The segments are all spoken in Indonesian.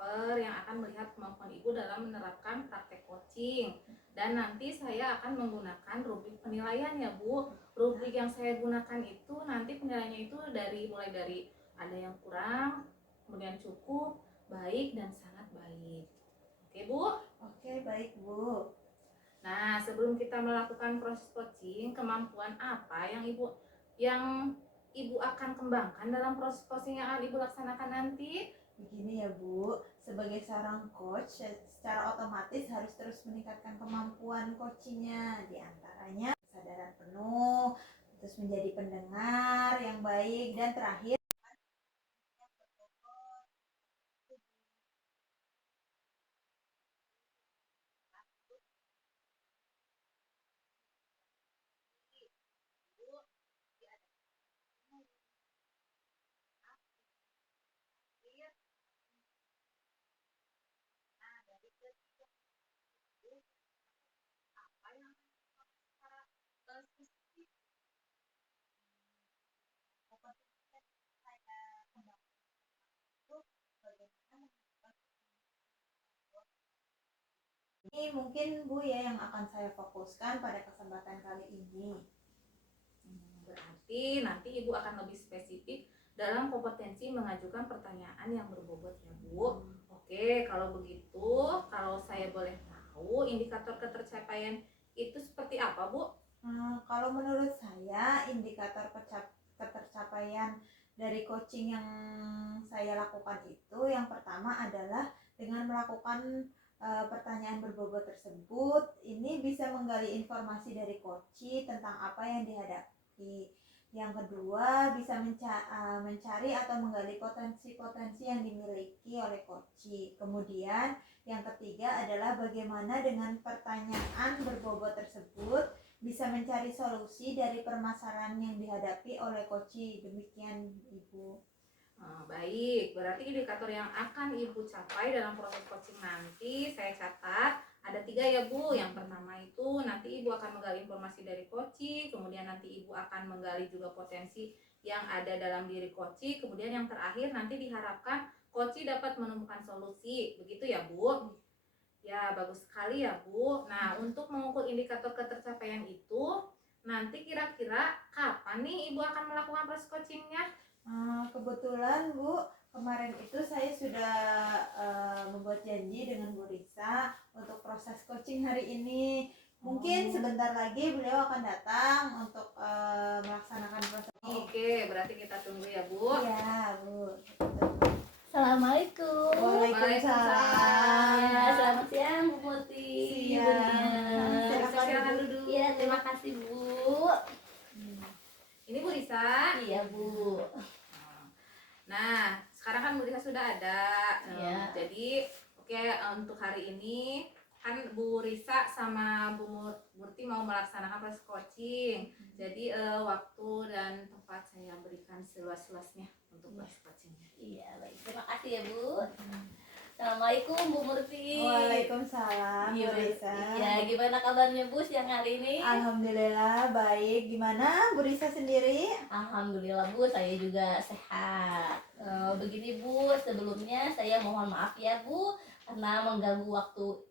paper yang akan melihat kemampuan Ibu dalam menerapkan praktek coaching. Dan nanti saya akan menggunakan rubrik penilaian ya Bu. Rubrik yang saya gunakan itu nanti penilaiannya itu mulai dari ada yang kurang, kemudian cukup, baik, dan sangat baik. Oke Bu? Oke, baik Bu. Nah, sebelum kita melakukan proses coaching, kemampuan apa yang Ibu akan kembangkan dalam proses coaching yang akan Ibu laksanakan nanti? Begini ya Bu, sebagai seorang coach, secara otomatis harus terus meningkatkan kemampuan coachingnya, diantaranya kesadaran penuh, terus menjadi pendengar yang baik, dan terakhir ini mungkin Bu ya yang akan saya fokuskan pada kesempatan kali ini. Berarti nanti Ibu akan lebih spesifik dalam kompetensi mengajukan pertanyaan yang berbobot ya Bu. Oke, kalau begitu, kalau saya boleh tahu indikator ketercapaian itu seperti apa Bu? Kalau menurut saya indikator ketercapaian dari coaching yang saya lakukan itu yang pertama adalah dengan melakukan pertanyaan berbobot tersebut, ini bisa menggali informasi dari coach tentang apa yang dihadapi. Yang kedua, bisa mencari atau menggali potensi-potensi yang dimiliki oleh coach. Kemudian yang ketiga adalah bagaimana dengan pertanyaan berbobot tersebut bisa mencari solusi dari permasalahan yang dihadapi oleh coach. Demikian Ibu. Baik, berarti indikator yang akan Ibu capai dalam proses coaching nanti saya catat ada 3 ya Bu. Yang pertama itu nanti Ibu akan menggali informasi dari coaching, kemudian nanti Ibu akan menggali juga potensi yang ada dalam diri coaching, kemudian yang terakhir nanti diharapkan coaching dapat menemukan solusi. Begitu ya Bu? Ya, bagus sekali ya Bu. Nah, untuk mengukur indikator ketercapaian itu nanti kira-kira kapan nih Ibu akan melakukan proses coachingnya? Kebetulan Bu, kemarin itu saya sudah membuat janji dengan Bu Risa untuk proses coaching hari ini. Mungkin sebentar lagi beliau akan datang untuk melaksanakan proses ini. Oke, berarti kita tunggu ya Bu. Iya Bu. Assalamualaikum. Waalaikumsalam. Ya, selamat siang Bu Muti. Siang. Silakan duduk. Iya, terima kasih Bu. Ini Bu Risa. Iya Bu. Nah, sekarang kan Bu Risa sudah ada. Iya. Jadi, oke, untuk hari ini kan Bu Risa sama Bu Murti mau melaksanakan proses coaching. Jadi waktu dan tempat saya berikan seluas-luasnya untuk proses coachingnya. Iya, baik. Terima kasih ya Bu. Assalamualaikum Bu Murti. Waalaikumsalam Bu Risa. Iya, gimana kabarnya Bu siang hari ini? Alhamdulillah baik. Gimana Bu Risa sendiri? Alhamdulillah Bu, saya juga sehat. Begini Bu, sebelumnya saya mohon maaf ya Bu karena mengganggu waktu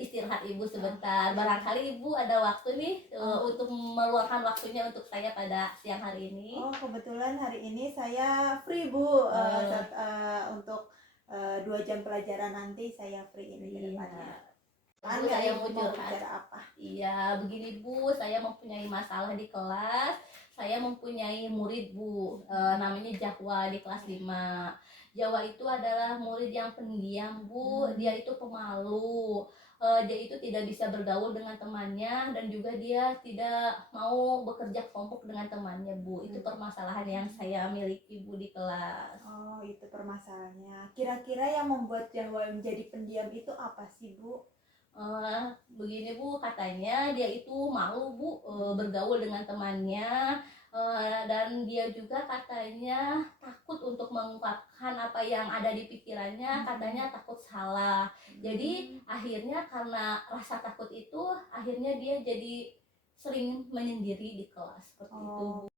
istirahat Ibu sebentar. Barangkali Ibu ada waktu nih untuk meluangkan waktunya untuk saya pada siang hari ini. Oh, kebetulan hari ini saya free Bu. Untuk 2 jam pelajaran nanti saya free ini ke depannya. Bu, saya mau bicara apa? Iya, begini Bu, saya mempunyai masalah di kelas. Saya mempunyai murid Bu, namanya Jawa di kelas 5. Jawa itu adalah murid yang pendiam Bu, dia itu pemalu. Dia itu tidak bisa bergaul dengan temannya dan juga dia tidak mau bekerja kelompok dengan temannya Bu. Itu permasalahan yang saya miliki Bu di kelas. Oh, itu permasalahannya. Kira-kira yang membuat Jawa menjadi pendiam itu apa sih Bu? Begini Bu, katanya dia itu malu Bu bergaul dengan temannya, dan dia juga katanya takut untuk mengungkapkan apa yang ada di pikirannya, katanya takut salah. Jadi akhirnya karena rasa takut itu akhirnya dia jadi sering menyendiri di kelas seperti itu Bu.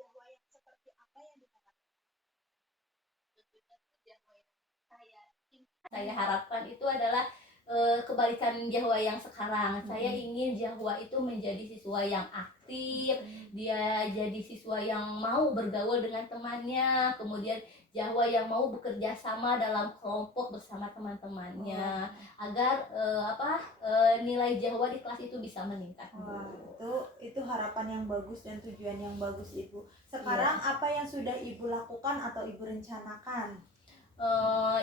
Jawa yang seperti apa yang diharapkan? Saya harapkan itu adalah kebalikan Jawa yang sekarang. Saya ingin Jawa itu menjadi siswa yang aktif, dia jadi siswa yang mau bergaul dengan temannya, kemudian Jawa yang mau bekerja sama dalam kelompok bersama teman-temannya, agar nilai Jawa di kelas itu bisa meningkat. Wah, itu harapan yang bagus dan tujuan yang bagus Ibu. Sekarang apa yang sudah Ibu lakukan atau Ibu rencanakan?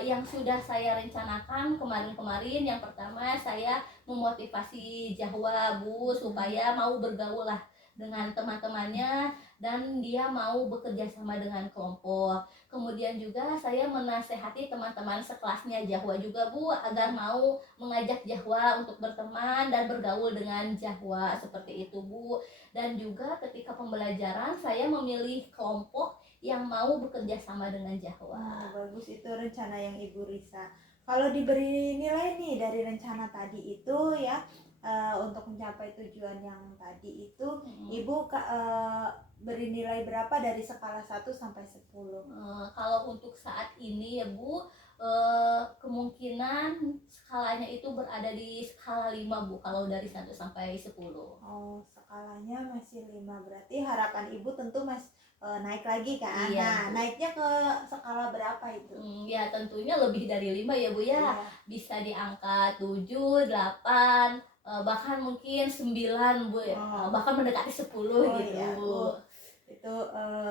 Yang sudah saya rencanakan kemarin-kemarin, yang pertama saya memotivasi Jawa Bu supaya mau bergaul lah dengan teman-temannya dan dia mau bekerja sama dengan kelompok. Kemudian juga saya menasehati teman-teman sekelasnya Jawa juga Bu agar mau mengajak Jawa untuk berteman dan bergaul dengan Jawa seperti itu Bu. Dan juga ketika pembelajaran saya memilih kelompok yang mau bekerja sama dengan Jawa. Bagus, itu rencana yang Ibu Risa. Kalau diberi nilai nih dari rencana tadi itu ya, untuk mencapai tujuan yang tadi itu, Ibu beri nilai berapa dari skala 1 sampai 10? Kalau untuk saat ini ya Bu, kemungkinan skalanya itu berada di skala 5 Bu, kalau dari 1 sampai 10. Oh, skalanya masih 5, berarti harapan Ibu tentu naik lagi kan? Iya, Nah, Bu. naiknya ke skala berapa itu? Ya tentunya lebih dari 5 ya Bu ya. Iya. Bisa di angka 7, 8, bahkan mungkin 9 Bu ya. Bahkan mendekati 10 gitu. Iya, Bu. Itu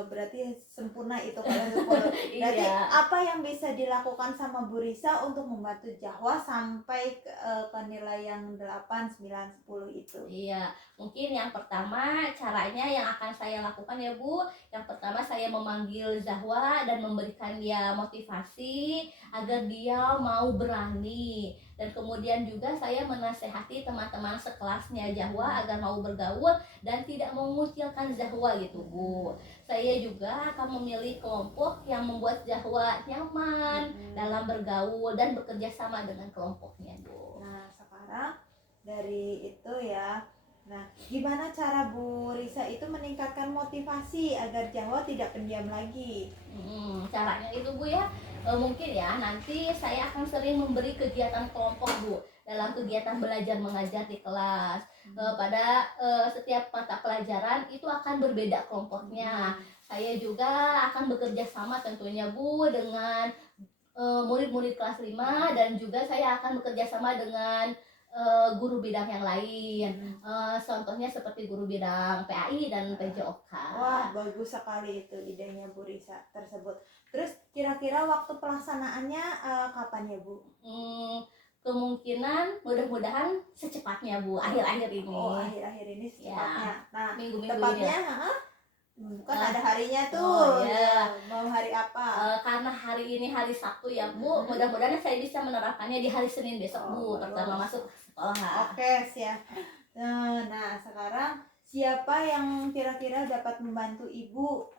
berarti sempurna itu kalau 10. Berarti apa yang bisa dilakukan sama Bu Risa untuk membantu Jawa sampai ke nilai yang 8, 9, 10 itu? Iya, mungkin yang pertama caranya yang akan saya lakukan ya Bu, yang pertama saya memanggil Zahwa dan memberikan dia motivasi agar dia mau berani, dan kemudian juga saya menasehati teman-teman sekelasnya Zahwa agar mau bergaul dan tidak mengucilkan Zahwa gitu Bu. Saya juga akan memilih kelompok yang membuat Zahwa nyaman dalam bergaul dan bekerja sama dengan kelompoknya Bu. Nah, sekarang dari itu ya, nah gimana cara Bu Risa itu meningkatkan motivasi agar Jawa tidak pendiam lagi? Caranya itu Bu ya, mungkin ya nanti saya akan sering memberi kegiatan kelompok Bu dalam kegiatan belajar mengajar di kelas. Pada setiap mata pelajaran itu akan berbeda kelompoknya. Saya juga akan bekerja sama tentunya Bu dengan murid-murid kelas 5, dan juga saya akan bekerja sama dengan guru bidang yang lain. Contohnya seperti guru bidang PAI dan PJOK. Wah, bagus sekali itu idenya Bu Risa tersebut. Terus kira-kira waktu pelaksanaannya kapan ya Bu? Kemungkinan mudah-mudahan secepatnya Bu, akhir-akhir ini. Oh, akhir-akhir ini secepatnya. Nah, minggu-minggu tepatnya kan ada harinya tuh. Mau hari apa? Karena hari ini hari Sabtu ya Bu, mudah-mudahan saya bisa menerapkannya di hari Senin besok Bu, pertama masuk sekolah. Oke, siap. Nah, sekarang siapa yang kira-kira dapat membantu Ibu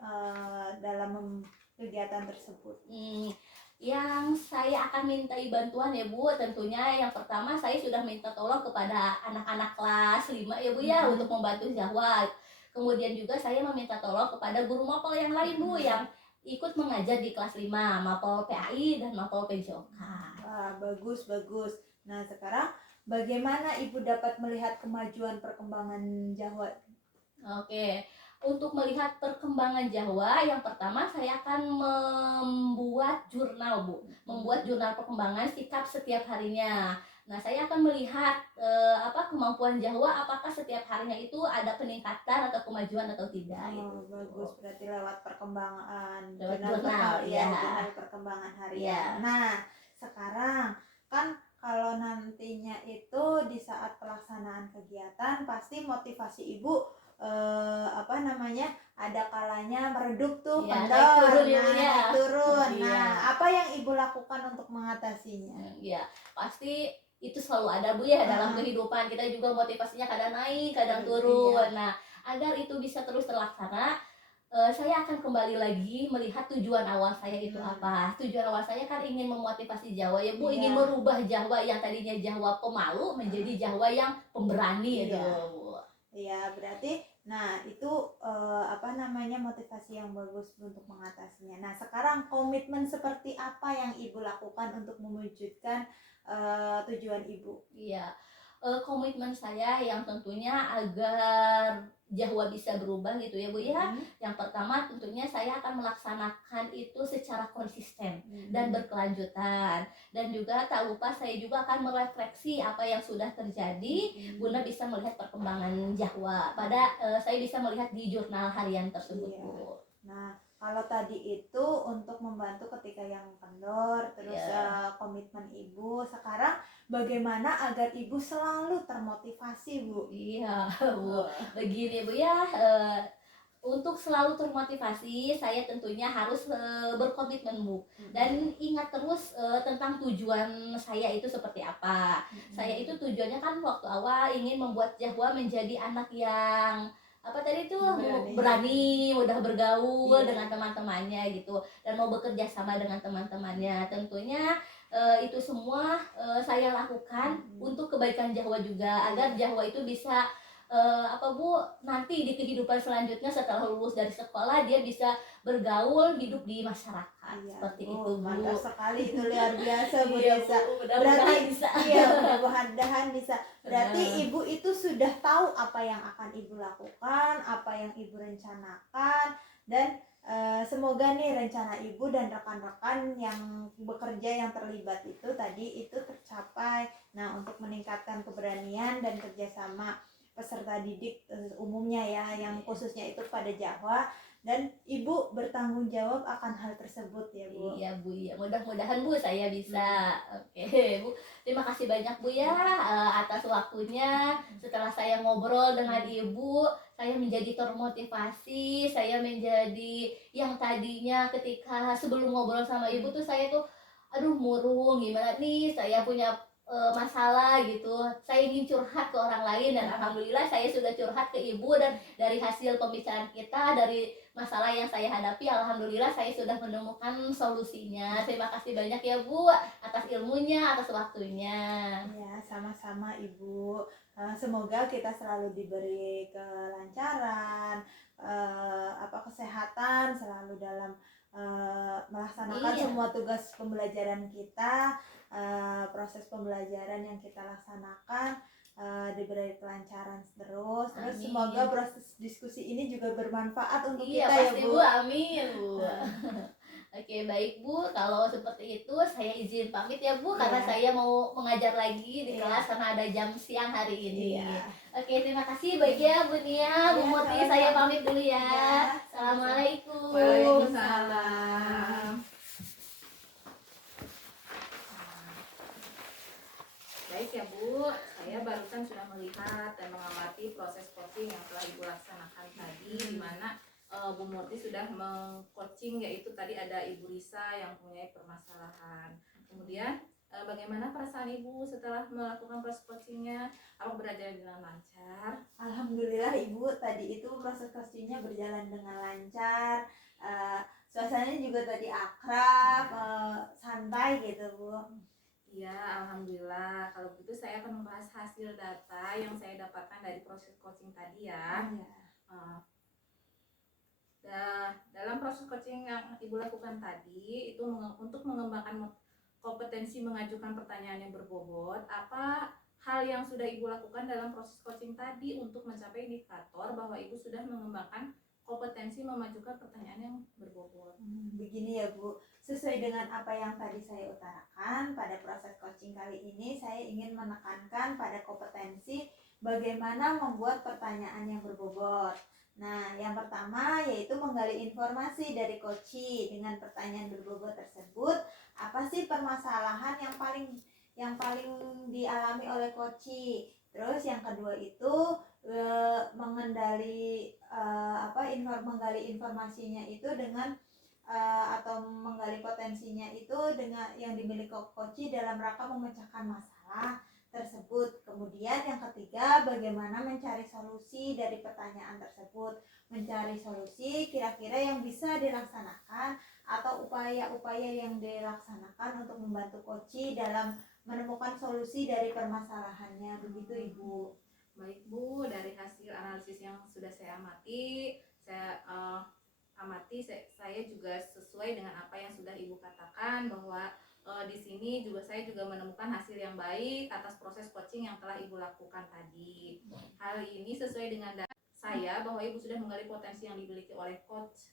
dalam kegiatan tersebut? Yang saya akan mintai bantuan ya Bu, tentunya yang pertama saya sudah minta tolong kepada anak-anak kelas 5 ya Bu ya, untuk membantu Jawa. Kemudian juga saya meminta tolong kepada guru mapel yang lain Bu yang ikut mengajar di kelas 5, mapel PAI dan mapel PJOK. Wah, bagus. Nah, sekarang bagaimana Ibu dapat melihat kemajuan perkembangan Jawa? Oke, untuk melihat perkembangan Jawa, yang pertama saya akan membuat jurnal Bu, membuat jurnal perkembangan sikap setiap harinya. Nah, saya akan melihat kemampuan Jawa, apakah setiap harinya itu ada peningkatan atau kemajuan atau tidak. Bagus, berarti lewat perkembangan jurnal jurnal perkembangan harian. Nah, sekarang kan kalau nantinya itu di saat pelaksanaan kegiatan pasti motivasi Ibu ada kalanya meredup tuh, kendor, naik turun. Nah, apa yang Ibu lakukan untuk mengatasinya? Ya, pasti itu selalu ada Bu ya dalam kehidupan kita juga, motivasinya kadang naik kadang turun. Nah, agar itu bisa terus terlaksana, saya akan kembali lagi melihat tujuan awal saya itu apa. Tujuan awal saya kan ingin memotivasi Jawa ya Bu, ingin merubah Jawa yang tadinya Jawa pemalu menjadi Jawa yang pemberani gitu Bu. Iya, berarti Nah, itu motivasi yang bagus untuk mengatasinya. Nah, sekarang komitmen seperti apa yang Ibu lakukan untuk mewujudkan tujuan Ibu? Iya, komitmen saya yang tentunya agar Jawa bisa berubah gitu ya Bu ya. Yang pertama tentunya saya akan melaksanakan itu secara konsisten dan berkelanjutan. Dan juga tak lupa saya juga akan merefleksi apa yang sudah terjadi guna bisa melihat perkembangan Jawa. Saya bisa melihat di jurnal harian tersebut Iya. Bu. Nah, kalau tadi itu untuk membantu ketika yang kendor, terus komitmen Ibu. Sekarang bagaimana agar Ibu selalu termotivasi, Bu? Iya Bu, begini Bu ya, untuk selalu termotivasi saya tentunya harus berkomitmen Bu, dan ingat terus tentang tujuan saya itu seperti apa. Saya itu tujuannya kan waktu awal ingin membuat Jawa menjadi anak yang apa tadi tuh, berani, mudah bergaul dengan teman-temannya gitu, dan mau bekerja sama dengan teman-temannya. Tentunya itu semua saya lakukan untuk kebaikan Jawa juga, agar Jawa itu bisa Bu, nanti di kehidupan selanjutnya setelah lulus dari sekolah dia bisa bergaul hidup di masyarakat. Seperti itu Bu. Mantap sekali, itu luar biasa Bu Iya, Desa. Bu, mudah-mudahan bisa. Iya, mudah-mudahan bisa. Berarti Ibu itu sudah tahu apa yang akan Ibu lakukan, apa yang Ibu rencanakan, dan semoga nih rencana Ibu dan rekan-rekan yang bekerja yang terlibat itu tadi itu tercapai. Nah, untuk meningkatkan keberanian dan kerjasama peserta didik umumnya ya, yang khususnya itu pada Jawa, dan Ibu bertanggung jawab akan hal tersebut ya Bu. Iya Bu, ya mudah-mudahan Bu saya bisa. Oke Bu, terima kasih banyak Bu ya atas waktunya. Setelah saya ngobrol dengan Ibu, saya menjadi termotivasi, saya menjadi yang tadinya ketika sebelum ngobrol sama Ibu tuh saya tuh aduh murung gimana nih, saya punya masalah gitu, saya ingin curhat ke orang lain, dan alhamdulillah saya sudah curhat ke Ibu, dan dari hasil pembicaraan kita, dari masalah yang saya hadapi, alhamdulillah saya sudah menemukan solusinya. Terima kasih banyak ya Bu atas ilmunya, atas waktunya. Ya, sama-sama Ibu. Semoga kita selalu diberi kelancaran, kesehatan, selalu dalam melaksanakan semua tugas pembelajaran kita, proses pembelajaran yang kita laksanakan, diberi kelancaran terus. Terus semoga proses diskusi ini juga bermanfaat untuk kita ya pasti, Bu. Amin Bu. Oke, baik Bu, kalau seperti itu saya izin pamit ya Bu, karena saya mau mengajar lagi di kelas karena ada jam siang hari ini. Oke, terima kasih baik ya Bu Nia, Bu Moti, saya pamit dulu ya. Assalamualaikum. Waalaikumsalam. Baik ya Bu, saya barusan sudah melihat dan mengamati proses coaching yang telah Ibu laksanakan tadi, di mana Bu Murti sudah meng-coaching, yaitu tadi ada Ibu Risa yang punya permasalahan. Kemudian bagaimana perasaan Ibu setelah melakukan proses coachingnya? Apa berjalan dengan lancar? Alhamdulillah Ibu, tadi itu proses coachingnya berjalan dengan lancar. Suasananya juga tadi akrab, santai gitu Bu. Iya, alhamdulillah. Kalau begitu saya akan membahas hasil data yang saya dapatkan dari proses coaching tadi ya. Dalam proses coaching yang Ibu lakukan tadi itu untuk mengembangkan kompetensi mengajukan pertanyaan yang berbobot, apa hal yang sudah Ibu lakukan dalam proses coaching tadi untuk mencapai indikator bahwa Ibu sudah mengembangkan kompetensi memajukan pertanyaan yang berbobot? Begini ya Bu, sesuai dengan apa yang tadi saya utarakan pada proses coaching kali ini, saya ingin menekankan pada kompetensi bagaimana membuat pertanyaan yang berbobot. Nah, yang pertama yaitu menggali informasi dari coachee dengan pertanyaan berbobot tersebut. Apa sih permasalahan yang paling dialami oleh coachee? Terus yang kedua itu menggali informasinya itu dengan atau menggali potensinya itu dengan yang dimiliki coachee dalam rangka memecahkan masalah tersebut. Kemudian yang ketiga, bagaimana mencari solusi dari pertanyaan tersebut, mencari solusi kira-kira yang bisa dilaksanakan atau upaya-upaya yang dilaksanakan untuk membantu coachee dalam menemukan solusi dari permasalahannya. Begitu Ibu. Baik Bu, dari hasil analisis yang sudah saya amati, saya juga sesuai dengan apa yang sudah Ibu katakan bahwa di sini juga saya juga menemukan hasil yang baik atas proses coaching yang telah Ibu lakukan tadi. Hal ini sesuai dengan saya bahwa Ibu sudah menggali potensi yang dimiliki oleh coach.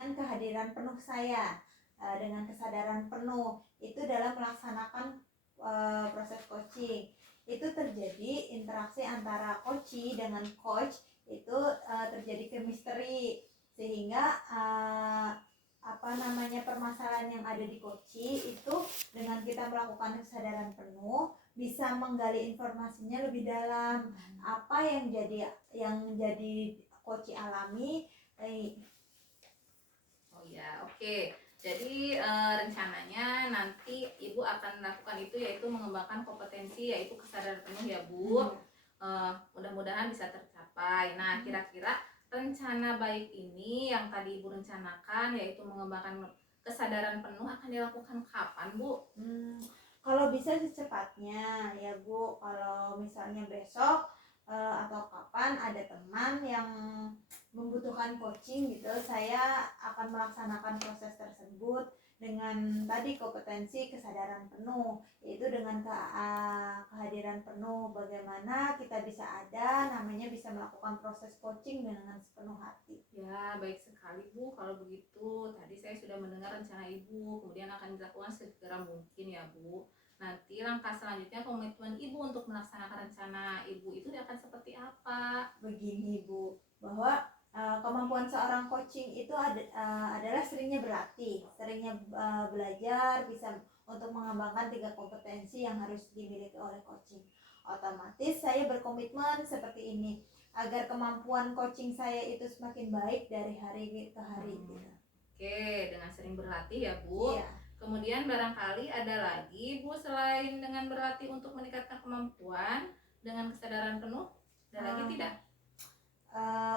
Dengan kehadiran penuh saya, dengan kesadaran penuh itu dalam melaksanakan proses coaching, itu terjadi interaksi antara coachee dengan coach, itu terjadi chemistry, sehingga permasalahan yang ada di coachee itu dengan kita melakukan kesadaran penuh bisa menggali informasinya lebih dalam, apa yang jadi coachee alami. Oh ya, oke. Jadi rencananya nanti Ibu akan melakukan itu, yaitu mengembangkan kompetensi, yaitu kesadaran penuh ya Bu. Mudah-mudahan bisa tercapai. Nah, kira-kira rencana baik ini yang tadi Ibu rencanakan, yaitu mengembangkan kesadaran penuh, akan dilakukan kapan Bu? Kalau bisa secepatnya ya Bu. Kalau misalnya besok atau kapan ada teman yang membutuhkan coaching gitu, saya akan melaksanakan proses tersebut dengan tadi kompetensi kesadaran penuh, yaitu dengan kehadiran penuh, bagaimana kita bisa bisa melakukan proses coaching dengan sepenuh hati. Ya, baik sekali Bu. Kalau begitu, tadi saya sudah mendengar rencana Ibu, kemudian akan dilakukan segera mungkin ya Bu. Nanti langkah selanjutnya komitmen Ibu untuk melaksanakan rencana Ibu itu akan seperti apa? Begini Bu, bahwa kemampuan seorang coaching itu adalah seringnya berlatih, seringnya belajar, bisa untuk mengembangkan 3 kompetensi yang harus dimiliki oleh coaching. Otomatis saya berkomitmen seperti ini agar kemampuan coaching saya itu semakin baik dari hari ke hari. Oke, dengan sering berlatih ya Bu. Iya. Kemudian barangkali ada lagi Bu, selain dengan berlatih untuk meningkatkan kemampuan dengan kesadaran penuh, ada lagi tidak?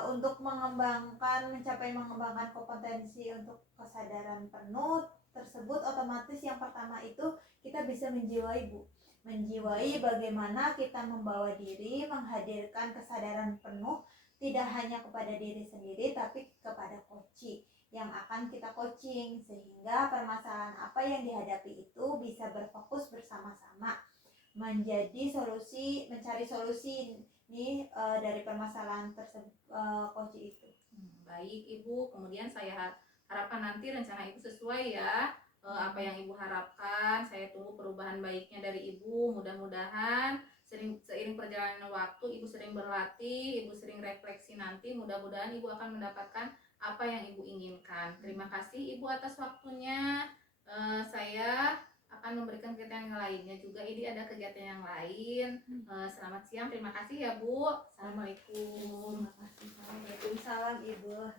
Untuk mencapai mengembangkan kompetensi untuk kesadaran penuh tersebut, otomatis yang pertama itu kita bisa menjiwai bagaimana kita membawa diri, menghadirkan kesadaran penuh tidak hanya kepada diri sendiri tapi kepada coaching yang akan kita coaching, sehingga permasalahan apa yang dihadapi itu bisa berfokus bersama-sama mencari solusi nih dari permasalahan tersebut coaching itu. Baik Ibu, kemudian saya harapkan nanti rencana Ibu sesuai ya apa yang Ibu harapkan. Saya tunggu perubahan baiknya dari Ibu. Mudah-mudahan seiring perjalanan waktu, Ibu sering berlatih, Ibu sering refleksi, nanti mudah-mudahan Ibu akan mendapatkan apa yang Ibu inginkan. Terima kasih Ibu atas waktunya. Saya akan memberikan kegiatan yang lainnya juga. Ini ada kegiatan yang lain. Selamat siang, terima kasih ya Bu. Assalamualaikum. Waalaikumsalam Ibu.